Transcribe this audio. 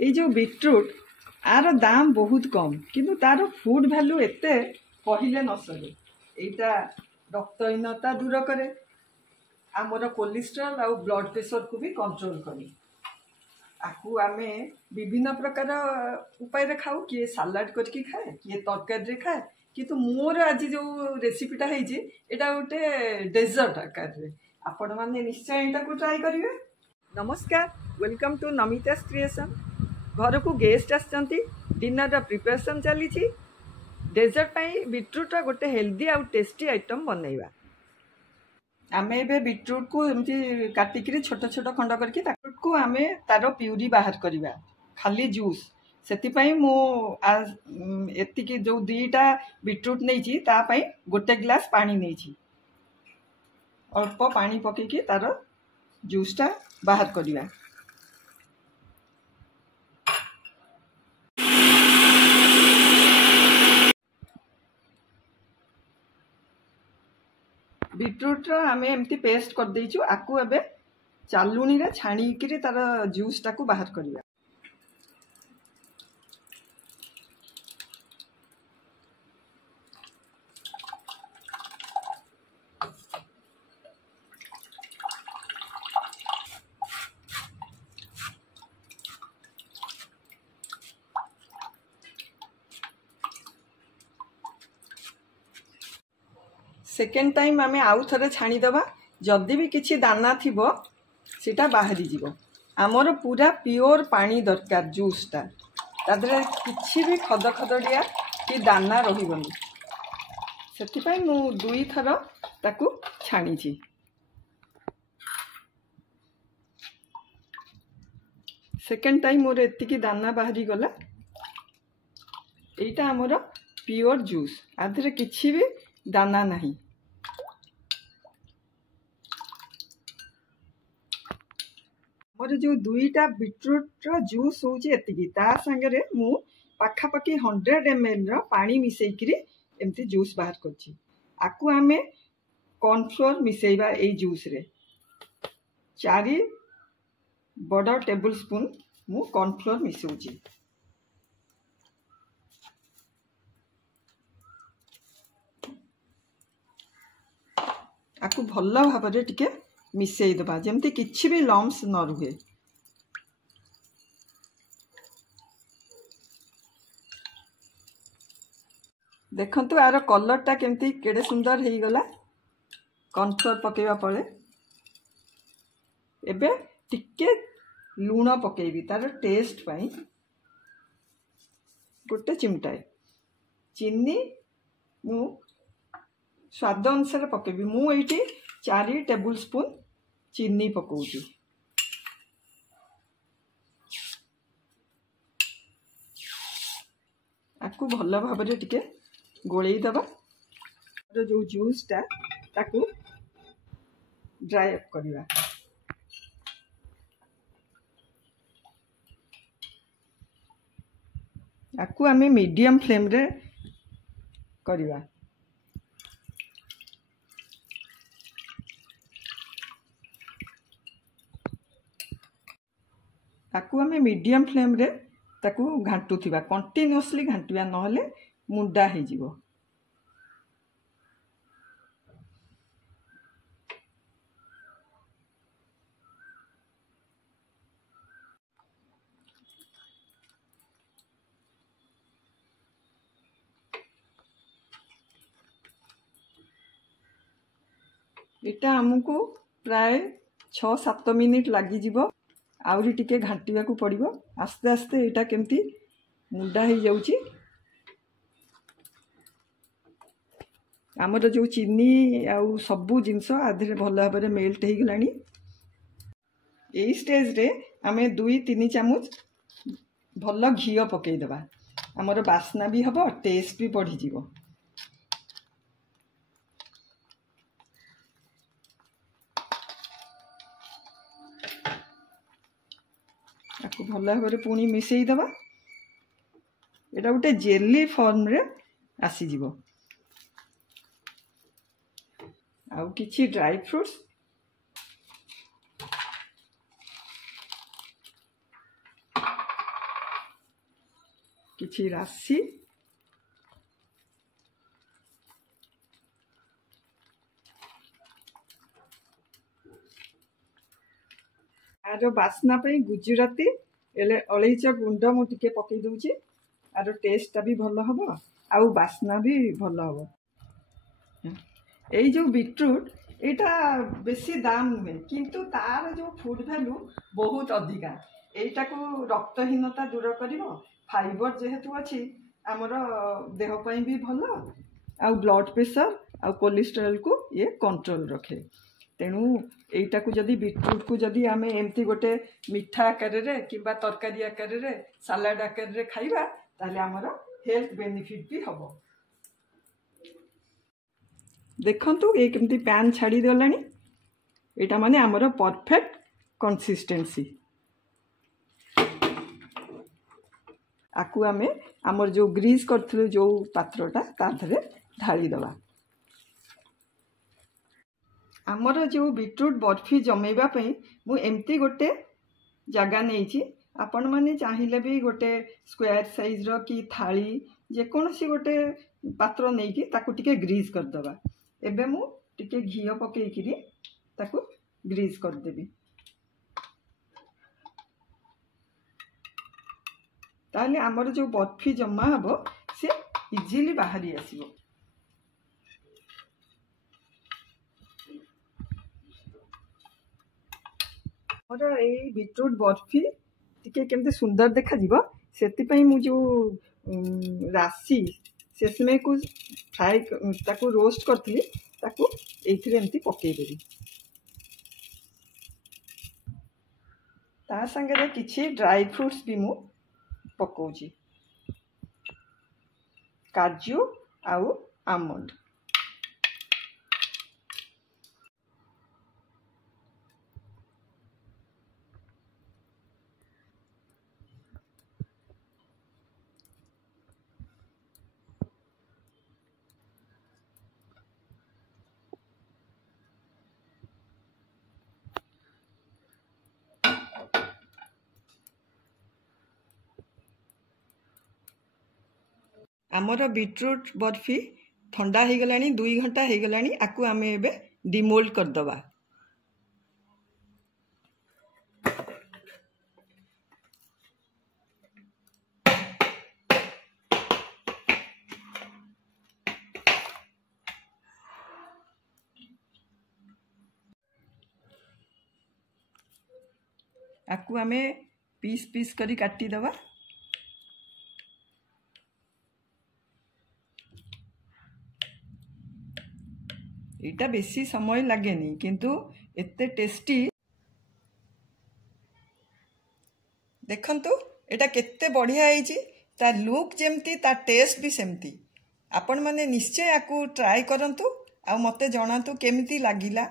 ये जो beetroot are दाम बहुत कम किंतु तार फूड भैल्यू एते कहले न सरे। एटा रक्तहीनता दूर करे, आमर कोलेस्ट्रॉल आउ ब्लड प्रेशर को भी कंट्रोल करे। आकु आमे विभिन्न प्रकार उपाय खाऊ, किए सालाड करके खाए, किए तरकारी खाए, किंतु मोर आज जो रेसिपीटा है एटा गोटे डेजर्ट आकार रे आपण माने निश्चय एटा को ट्राई करिवे। नमस्कार, वेलकम टू नमिता's क्रिएशन। घर को गेस्ट आछंती, डिनर प्रिपरेशन चली, डेजर्ट पाई बीटरूट गोटे हेल्दी आउ टेस्टी आइटम बनैबा। आमे एबे बीटरूट को एमती काटिकरी छोट छोट खंड करके बीटरूट को आमे तार प्यूरी बाहर करिबा, खाली जूस। सेतिपाई मो एतिकी जो दीटा बीटरूट नैची ता पाई गोटे ग्लास पानी नैची, अल्प पानी पकेकी तार जूसटा बाहर करिबा। बीटरूट आमे एमती पेस्ट कर देइछु। आकु एबे चालुनी रे छाणी किरी तार जूसटा को बाहर करिबा। सेकेंड टाइम आमे आउ थरे छाणी दबा, जदि भी किछि दाना थिबो सेटा बाहरी जीवो। आमर पूरा प्योर पानी दरकार जूसटा, तादरे किछि भी खद खदड़िया कि दाना रहिबनी। सेतिपाई मु दुई थर ताकू छाणीछि। सेकेंड टाइम मोर एतिकी दाना बाहरी गला। एटा आमर प्योर जूस, आधरे किछि भी दाना नहीं। मोर जो दुईटा बीटरूट जूस होची एतिकी, ता संगे मु पाखापाखि 100 ml रो पानी मिसेइकरी एमती जूस बाहर करछि। आकु आमे कॉर्नफ्लोर मिसेइबा ए जूस रे। 4 बड़ टेबल स्पून मु कॉर्नफ्लोर मिसौछि। आकु भल्ला भाबरे टिके मिसेई दबा, जेमती किछि भी लम्स न रुहे। देखंतु आर कलरटा केमती केडे सुंदर हेई गला कॉर्नफ्लोर पकेवा पळे। एबे टिके लूण पकेबी तार टेस्ट पाई, गोटे चिमटाए चीनी मु स्वाद अनुसार पकेबी। मु एठी 4 टेबल स्पून चीनी पकाउची। आकु भल्ला भाबरे टिके गोळेई दबा। जो जूसटा ताकू ड्राई अप करिवा। आकु आमे मीडियम फ्लेम रे करिवा। ताकू आमे मीडियम फ्लेम रे ताकू घांटुथिबा, कंटिन्यूअसली घांटिबा, नहले मुंडा हे जिवो। एटा हमको प्राय 6-7 मिनिट लागी जिवो। आउरी टिके घांटिबा को पड़िबो। आस्ते आस्ते एटा केमती मुंडा हे जाउची। आमर जो चीनी आउ सबू जिनस आधे भल भाव मेल्ट हो गलानी। यही स्टेज रे आमे 2-3 चामच भल घी पकई दबा। आमर बास्ना भी हबो, टेस्ट भी बढ़ी जीवो। आपको भल भाव पुणी मिसई दबा। एटा गोटे जेली फॉर्म रे आसीजिवो। आउ किछि ड्राई फ्रूट्स किछि राशि आर बास्ना पे गुजराती अलैच गुंड मु टिके पकई दूची आर टेस्टा भी भल हम आउ बास्ना भी भल हम यही जो बीटरूट यहाँ बेसी दाम नुहे किंतु तार जो फूड वैल्यू बहुत अधिका यहीटा को रक्तहीनता दूर कर फाइबर जेहेतु अच्छी आमर देहपाई भी भल आउ ब्लड प्रेशर आउ कोलेस्टेरोल को ये कंट्रोल रखे तेणु यहीटा को जदि बीटरूट को जदि आम एमती गोटे मिठा आकार कि तरकारी आकार सालाड आकार खाइबा ताले आमर हेल्थ बेनिफिट भी हम देखंतु ये केमती पैन छाड़ी देलानी एटा माने आमर परफेक्ट कंसिस्टेंसी आकु आमे आमर जो ग्रीस करथिलु जो पात्रटा ता धरे ढाली दबा आमर जो बीटरूट बर्फी जमेबा पई मु एमती गोटे जगह नहीं आपण माने चाहिए भी गोटे स्क्वायर साइज रो कि थाली जेकोसी गोटे पात्र नहीं कि ताकू टिके ग्रीस करदबा एबे मु टिके घी पकईकरी ताकू ग्रीस करदेबी ताले आमर जो बर्फी जमा हबो से इजीली बाहरी आसीबो मोर यही बीटरूट बर्फी टिके केमते सुंदर देखा जीवो सेति मु जो राशि सेसमे को फ्राए ताकू रोस्ट करथली ताकू एथिरे एमती पकई देबी ता संगे किछि ड्राई फ्रूट्स भी मु पकोची काजू आउ आमंड आमर बीटरूट बर्फी ठंडा हो गला 2 घंटा हो गला आकु आम एबे डिमोल्ड करदबा आकु आम पीस पीस करी काटी दबा एटा बेसी समय लागेनी किंतु एते टेस्टी देखंतु एटा केते बढ़िया होईची ता लुक जेमती ता टेस्ट भी सेमती आपण माने निश्चय आकु ट्राई करंतु आ मते जणातु केमिति लागिला।